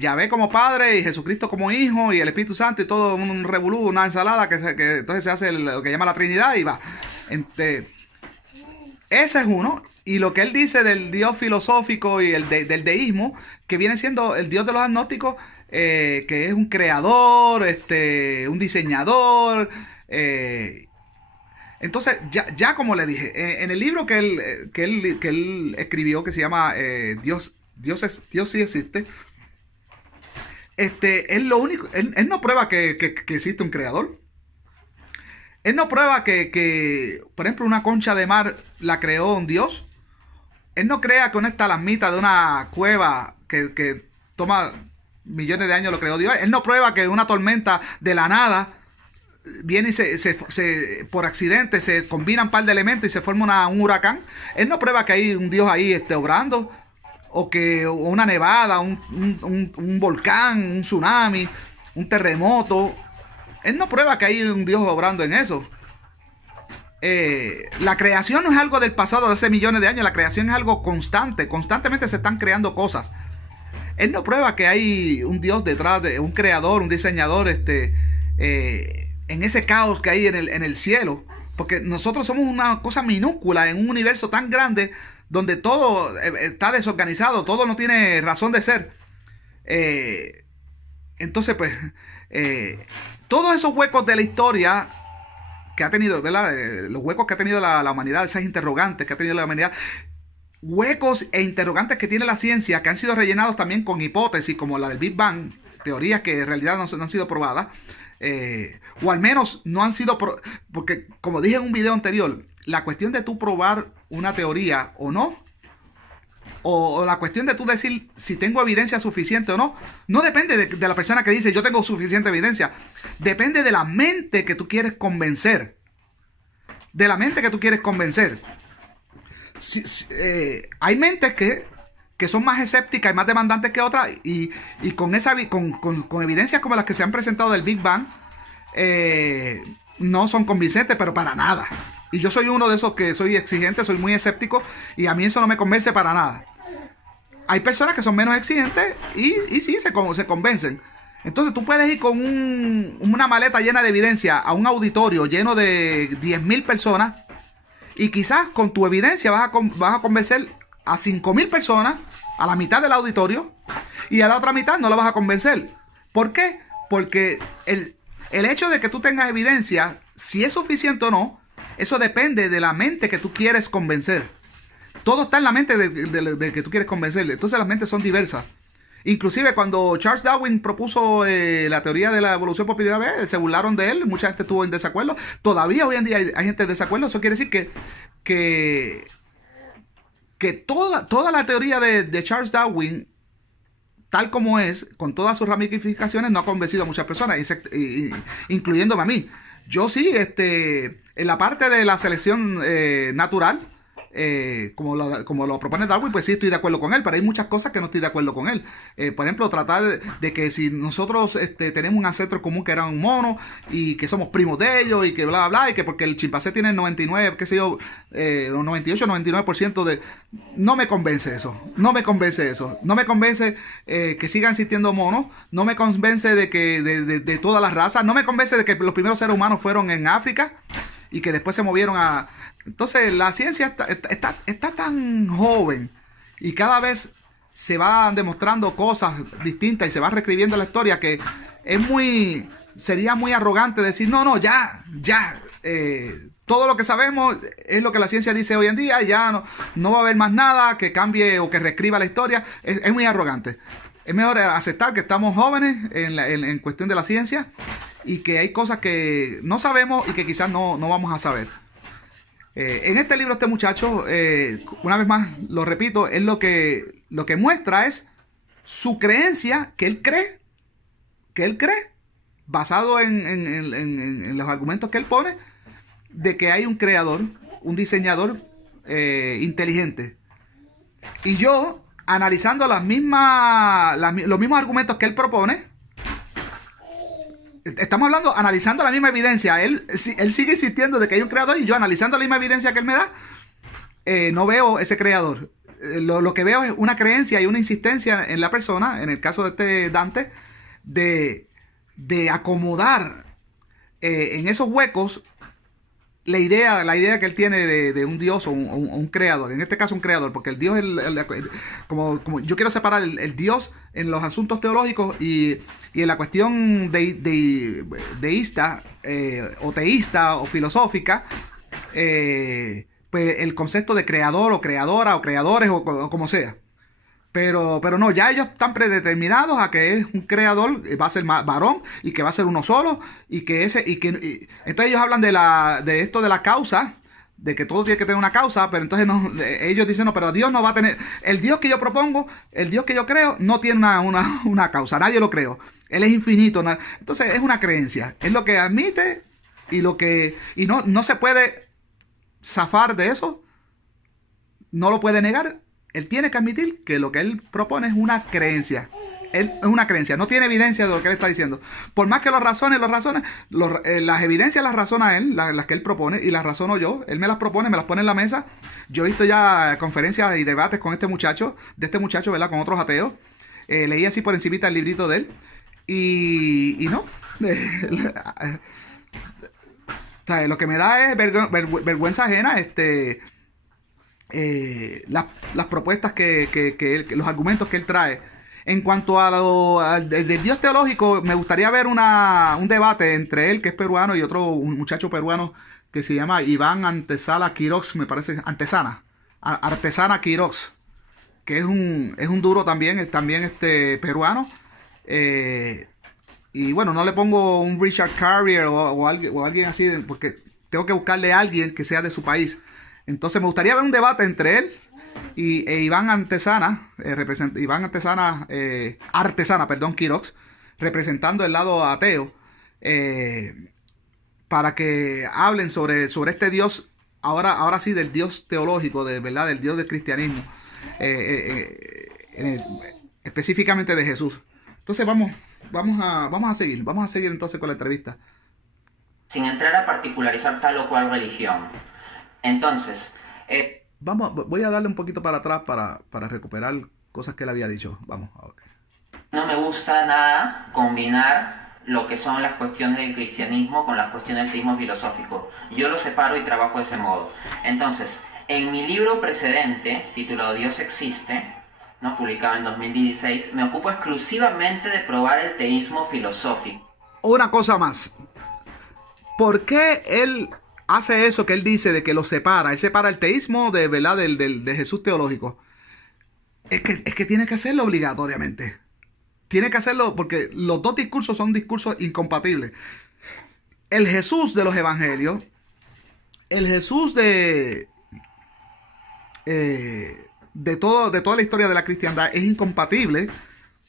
Yahvé como Padre y Jesucristo como Hijo y el Espíritu Santo y todo un revolú, una ensalada que entonces se hace lo que llama la Trinidad y va. Ese es uno. Y lo que él dice del Dios filosófico y del deísmo, que viene siendo el Dios de los agnósticos, que es un creador, un diseñador, entonces, ya como le dije, en el libro que él escribió, que se llama Dios sí existe, él no prueba que existe un creador. Él no prueba que, por ejemplo, una concha de mar la creó un Dios. Él no crea que una estalagmita de una cueva que toma millones de años lo creó Dios. Él no prueba que una tormenta de la nada viene y por accidente se combinan un par de elementos y se forma un huracán. Él no prueba que hay un Dios ahí obrando, o una nevada, un volcán, un tsunami, un terremoto. Él no prueba que hay un Dios obrando en eso. La creación no es algo del pasado de hace millones de años. La creación es algo constante. Constantemente se están creando cosas. Él no prueba que hay un Dios detrás de un creador, un diseñador, en ese caos que hay en el cielo, porque nosotros somos una cosa minúscula en un universo tan grande donde todo está desorganizado, todo no tiene razón de ser. Entonces, pues, todos esos huecos de la historia que ha tenido, ¿verdad? Los huecos que ha tenido la humanidad, esas interrogantes que ha tenido la humanidad, huecos e interrogantes que tiene la ciencia, que han sido rellenados también con hipótesis como la del Big Bang, teorías que en realidad no han sido probadas. O al menos no han sido porque, como dije en un video anterior, la cuestión de tú probar una teoría o no, o la cuestión de tú decir si tengo evidencia suficiente o no, no depende de la persona que dice yo tengo suficiente evidencia. Depende de la mente que tú quieres convencer. De la mente que tú quieres convencer. Hay mentes que que son más escépticas y más demandantes que otras, y con evidencias como las que se han presentado del Big Bang, no son convincentes, pero para nada. Y yo soy uno de esos que soy exigente, soy muy escéptico, y a mí eso no me convence para nada. Hay personas que son menos exigentes y sí se convencen. Entonces tú puedes ir con una maleta llena de evidencia a un auditorio lleno de 10,000 personas, y quizás con tu evidencia vas a convencer a 5,000 personas, a la mitad del auditorio, y a la otra mitad no la vas a convencer. ¿Por qué? Porque el hecho de que tú tengas evidencia, si es suficiente o no, eso depende de la mente que tú quieres convencer. Todo está en la mente de que tú quieres convencer. Entonces las mentes son diversas. Inclusive cuando Charles Darwin propuso la teoría de la evolución por primera vez, se burlaron de él, mucha gente estuvo en desacuerdo. Todavía hoy en día hay gente en desacuerdo. Eso quiere decir que toda la teoría de Charles Darwin, tal como es, con todas sus ramificaciones, no ha convencido a muchas personas, incluyéndome a mí. Yo sí, en la parte de la selección natural, como lo propone Darwin, pues sí estoy de acuerdo con él, pero hay muchas cosas que no estoy de acuerdo con él. Por ejemplo, tratar de que si nosotros tenemos un ancestro común que era un mono y que somos primos de ellos y que bla, bla, bla, y que porque el chimpancé tiene el 99, qué sé yo, 98, 99% de... No me convence eso. No me convence que sigan existiendo monos. No me convence de todas las razas. No me convence de que los primeros seres humanos fueron en África y que después se movieron a... Entonces la ciencia está tan joven y cada vez se van demostrando cosas distintas y se va reescribiendo la historia, que sería muy arrogante decir no, ya, todo lo que sabemos es lo que la ciencia dice hoy en día y ya no va a haber más nada que cambie o que reescriba la historia. Es muy arrogante. Es mejor aceptar que estamos jóvenes en cuestión de la ciencia y que hay cosas que no sabemos y que quizás no vamos a saber. En este libro, este muchacho, una vez más lo repito, es lo que muestra es su creencia, que él cree, basado en los argumentos que él pone, de que hay un creador, un diseñador inteligente. Y yo, analizando los mismos argumentos que él propone, estamos analizando la misma evidencia. Él sigue insistiendo de que hay un creador, y yo, analizando la misma evidencia que él me da, no veo ese creador. Lo que veo es una creencia y una insistencia en la persona, en el caso de este Dante, de acomodar en esos huecos la idea que él tiene de un Dios o un creador. En este caso un creador, porque el Dios es como yo quiero separar el Dios en los asuntos teológicos y en la cuestión deísta o teísta o filosófica, pues el concepto de creador o creadora o creadores o como sea. Pero no, ya ellos están predeterminados a que es un creador, va a ser varón y que va a ser uno solo, entonces ellos hablan de esto de la causa, de que todo tiene que tener una causa, pero entonces ellos dicen no, pero Dios no va a tener, el Dios que yo propongo, el Dios que yo creo, no tiene una causa, nadie lo creó, Él es infinito, entonces es una creencia, es lo que admite y no se puede zafar de eso, no lo puede negar. Él tiene que admitir que lo que él propone es una creencia. Es una creencia, no tiene evidencia de lo que él está diciendo. Por más que las evidencias las razona él, las que él propone, y las razono yo. Él me las propone, me las pone en la mesa. Yo he visto ya conferencias y debates con este muchacho, ¿verdad? Con otros ateos. Leí así por encimita el librito de él. Y no. Lo que me da es vergüenza ajena, las propuestas los argumentos que él trae. En cuanto al del Dios teológico, me gustaría ver un debate entre él, que es peruano, y un muchacho peruano que se llama Iván Antesana Quiroz, me parece, Artesana Quiroz, que es un duro también, es también peruano. Y bueno, no le pongo un Richard Carrier o alguien así, porque tengo que buscarle a alguien que sea de su país. Entonces me gustaría ver un debate entre él e Iván Antesana, Quiroz, representando el lado ateo, para que hablen sobre este Dios, ahora sí, del Dios teológico, ¿verdad? Del Dios del cristianismo. específicamente de Jesús. Entonces vamos a seguir entonces con la entrevista. Sin entrar a particularizar tal o cual religión. Entonces, voy a darle un poquito para atrás para recuperar cosas que él había dicho. Vamos, okay. No me gusta nada combinar lo que son las cuestiones del cristianismo con las cuestiones del teísmo filosófico. Yo lo separo y trabajo de ese modo. Entonces, en mi libro precedente, titulado Dios existe, ¿no?, publicado en 2016, me ocupo exclusivamente de probar el teísmo filosófico. Una cosa más. ¿Por qué él hace eso que él dice de que lo separa? Él separa el teísmo de, ¿verdad?, de Jesús teológico. Es que tiene que hacerlo obligatoriamente. Tiene que hacerlo porque los dos discursos son discursos incompatibles. El Jesús de los evangelios, el Jesús de toda la historia de la cristiandad es incompatible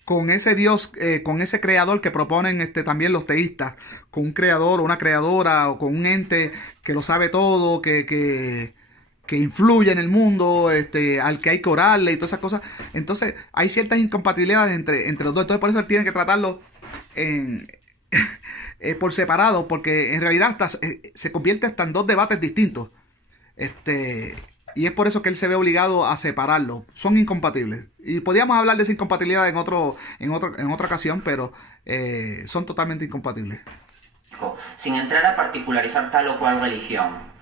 con ese Dios, con ese creador que proponen también los teístas, con un creador o una creadora o con un ente que lo sabe todo, que influye en el mundo, al que hay que orarle y todas esas cosas. Entonces hay ciertas incompatibilidades entre los dos. Entonces por eso él tiene que tratarlo por separado, porque en realidad se convierte hasta en dos debates distintos. Y es por eso que él se ve obligado a separarlo. Son incompatibles. Y podríamos hablar de esa incompatibilidad en otra ocasión, pero son totalmente incompatibles. Sin entrar a particularizar tal o cual religión.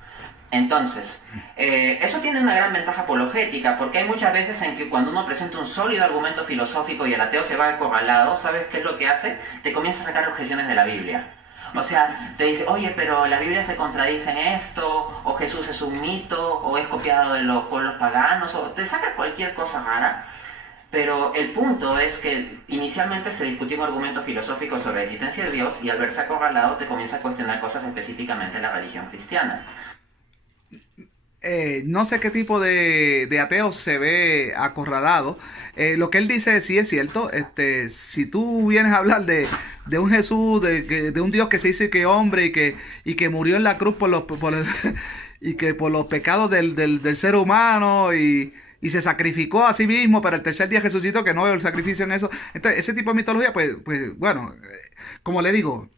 Entonces, eso tiene una gran ventaja apologética, porque hay muchas veces en que cuando uno presenta un sólido argumento filosófico y el ateo se va acorralado, ¿sabes qué es lo que hace? Te comienza a sacar objeciones de la Biblia. O sea, te dice, oye, pero la Biblia se contradice en esto, o Jesús es un mito, o es copiado de los pueblos paganos, o te saca cualquier cosa rara. Pero el punto es que inicialmente se discutió un argumento filosófico sobre la existencia de Dios, y al verse acorralado te comienza a cuestionar cosas específicamente de la religión cristiana. No sé qué tipo de ateo se ve acorralado. Lo que él dice sí es cierto. Si tú vienes a hablar de un Jesús, de un Dios que se dice que es hombre y que murió en la cruz y que por los pecados del ser humano y se sacrificó a sí mismo, pero el tercer día resucitó, que no veo el sacrificio en eso. Entonces, ese tipo de mitología, pues bueno, como le digo,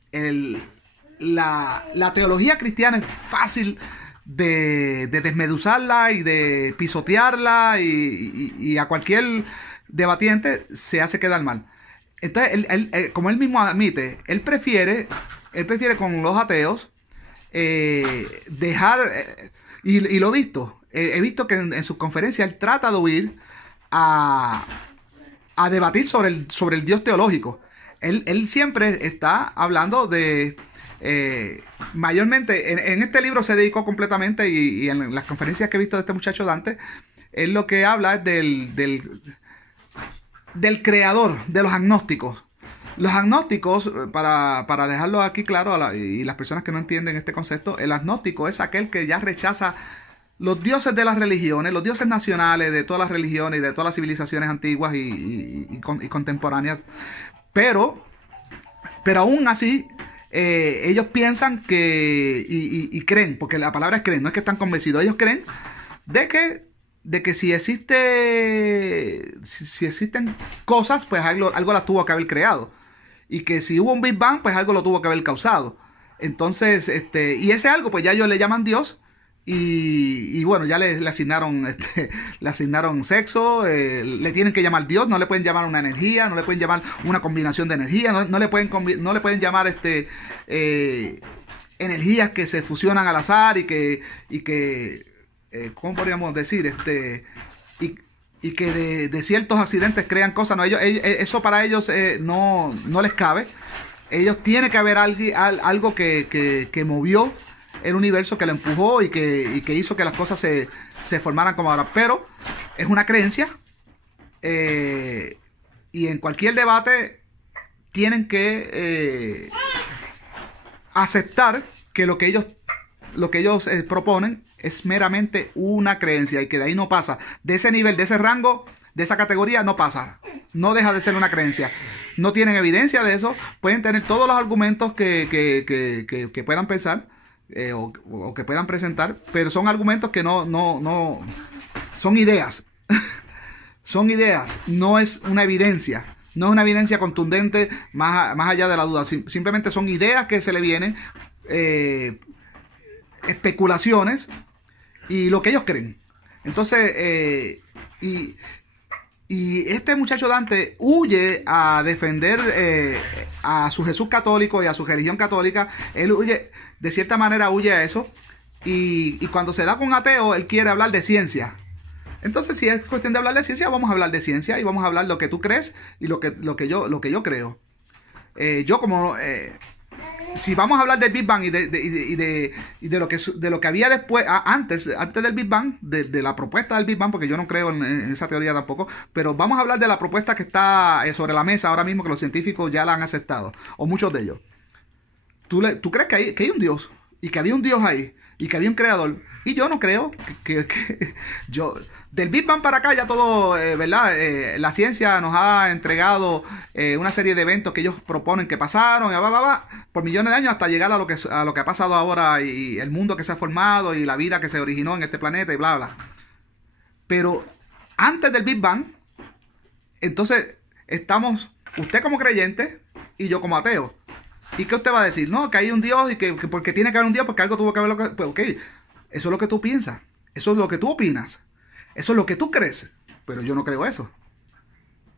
la teología cristiana es fácil de desmeduzarla y de pisotearla y a cualquier debatiente se hace quedar mal. Entonces, como él mismo admite, él prefiere con los ateos dejar, y lo he visto, he visto que en sus conferencias él trata de huir a debatir sobre el Dios teológico. Él siempre está hablando de... mayormente en este libro se dedicó completamente y en las conferencias que he visto de este muchacho Dante, él lo que habla es del creador, de los agnósticos. Los agnósticos, para dejarlo aquí claro y las personas que no entienden este concepto, el agnóstico es aquel que ya rechaza los dioses de las religiones, los dioses nacionales de todas las religiones y de todas las civilizaciones antiguas y contemporáneas, pero aún así ellos piensan que y creen, porque la palabra es creen, no es que están convencidos, ellos creen de que si existen cosas, pues algo las tuvo que haber creado, y que si hubo un Big Bang, pues algo lo tuvo que haber causado. Entonces, y ese algo, pues ya ellos le llaman Dios. Y bueno, ya le asignaron sexo, le tienen que llamar Dios, no le pueden llamar una energía, no le pueden llamar una combinación de energía, no le pueden llamar energías que se fusionan al azar y que ¿cómo podríamos decir? Y que de ciertos accidentes crean cosas. No, eso para ellos no les cabe. Ellos tienen que haber algo que movió el universo, que lo empujó y que hizo que las cosas se formaran como ahora. Pero es una creencia, y en cualquier debate tienen que aceptar que lo que ellos proponen es meramente una creencia, y que de ahí no pasa. De ese nivel, de ese rango, de esa categoría, no pasa. No deja de ser una creencia. No tienen evidencia de eso. Pueden tener todos los argumentos que puedan pensar, o que puedan presentar, pero son argumentos que no son ideas. Son ideas, no es una evidencia. No es una evidencia contundente más allá de la duda. Simplemente son ideas que se le vienen, especulaciones y lo que ellos creen. Entonces, y este muchacho Dante huye a defender a su Jesús católico y a su religión católica. Él huye, de cierta manera huye a eso. Y cuando se da con un ateo, él quiere hablar de ciencia. Entonces, si es cuestión de hablar de ciencia, vamos a hablar de ciencia y vamos a hablar lo que tú crees y lo que yo creo. Si vamos a hablar del Big Bang y de lo que había después, antes del Big Bang, de la propuesta del Big Bang, porque yo no creo en esa teoría tampoco, pero vamos a hablar de la propuesta que está sobre la mesa ahora mismo, que los científicos ya la han aceptado, o muchos de ellos. ¿Tú crees que hay un Dios? Y que había un Dios ahí, y que había un creador. Y yo no creo del Big Bang para acá ya todo, ¿verdad? La ciencia nos ha entregado una serie de eventos que ellos proponen que pasaron, por millones de años hasta llegar a lo que ha pasado ahora y el mundo que se ha formado y la vida que se originó en este planeta y bla, bla. Pero antes del Big Bang, entonces estamos usted como creyente y yo como ateo. ¿Y qué usted va a decir? No, que hay un Dios y que porque tiene que haber un Dios, porque algo tuvo que haber. Pues, ok, eso es lo que tú piensas, eso es lo que tú opinas, eso es lo que tú crees, pero yo no creo eso.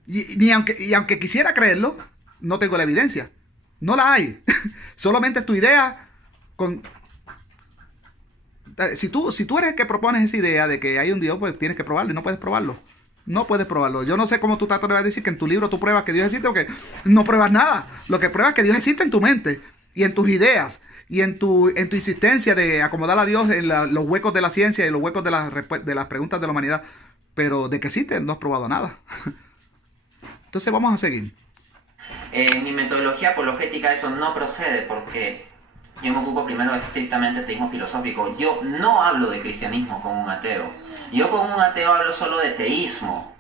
Y aunque quisiera creerlo, no tengo la evidencia. No la hay. Solamente es tu idea. Si tú eres el que propones esa idea de que hay un Dios, pues tienes que probarlo y no puedes probarlo. No puedes probarlo. Yo no sé cómo tú te atreves a decir que en tu libro tú pruebas que Dios existe, porque no pruebas nada. Lo que pruebas es que Dios existe en tu mente y en tus ideas y en tu insistencia de acomodar a Dios en los huecos de la ciencia y los huecos de las preguntas de la humanidad. Pero de que existe no has probado nada. Entonces vamos a seguir. En mi metodología apologética eso no procede porque yo me ocupo primero estrictamente de teísmo filosófico. Yo no hablo de cristianismo con un ateo. Yo con un ateo hablo solo de teísmo.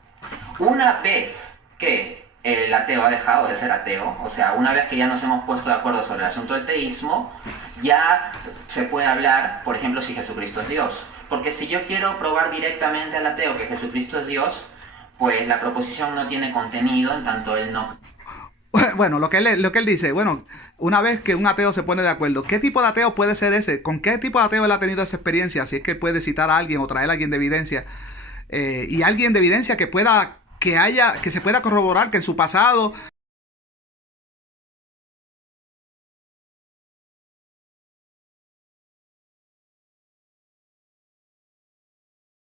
Una vez que el ateo ha dejado de ser ateo, o sea, una vez que ya nos hemos puesto de acuerdo sobre el asunto del teísmo, ya se puede hablar, por ejemplo, si Jesucristo es Dios. Porque si yo quiero probar directamente al ateo que Jesucristo es Dios, pues la proposición no tiene contenido, en tanto él no... Bueno, lo que él dice, bueno, una vez que un ateo se pone de acuerdo, ¿qué tipo de ateo puede ser ese? ¿Con qué tipo de ateo él ha tenido esa experiencia? Si es que puede citar a alguien o traer a alguien de evidencia. Y alguien de evidencia que se pueda corroborar que en su pasado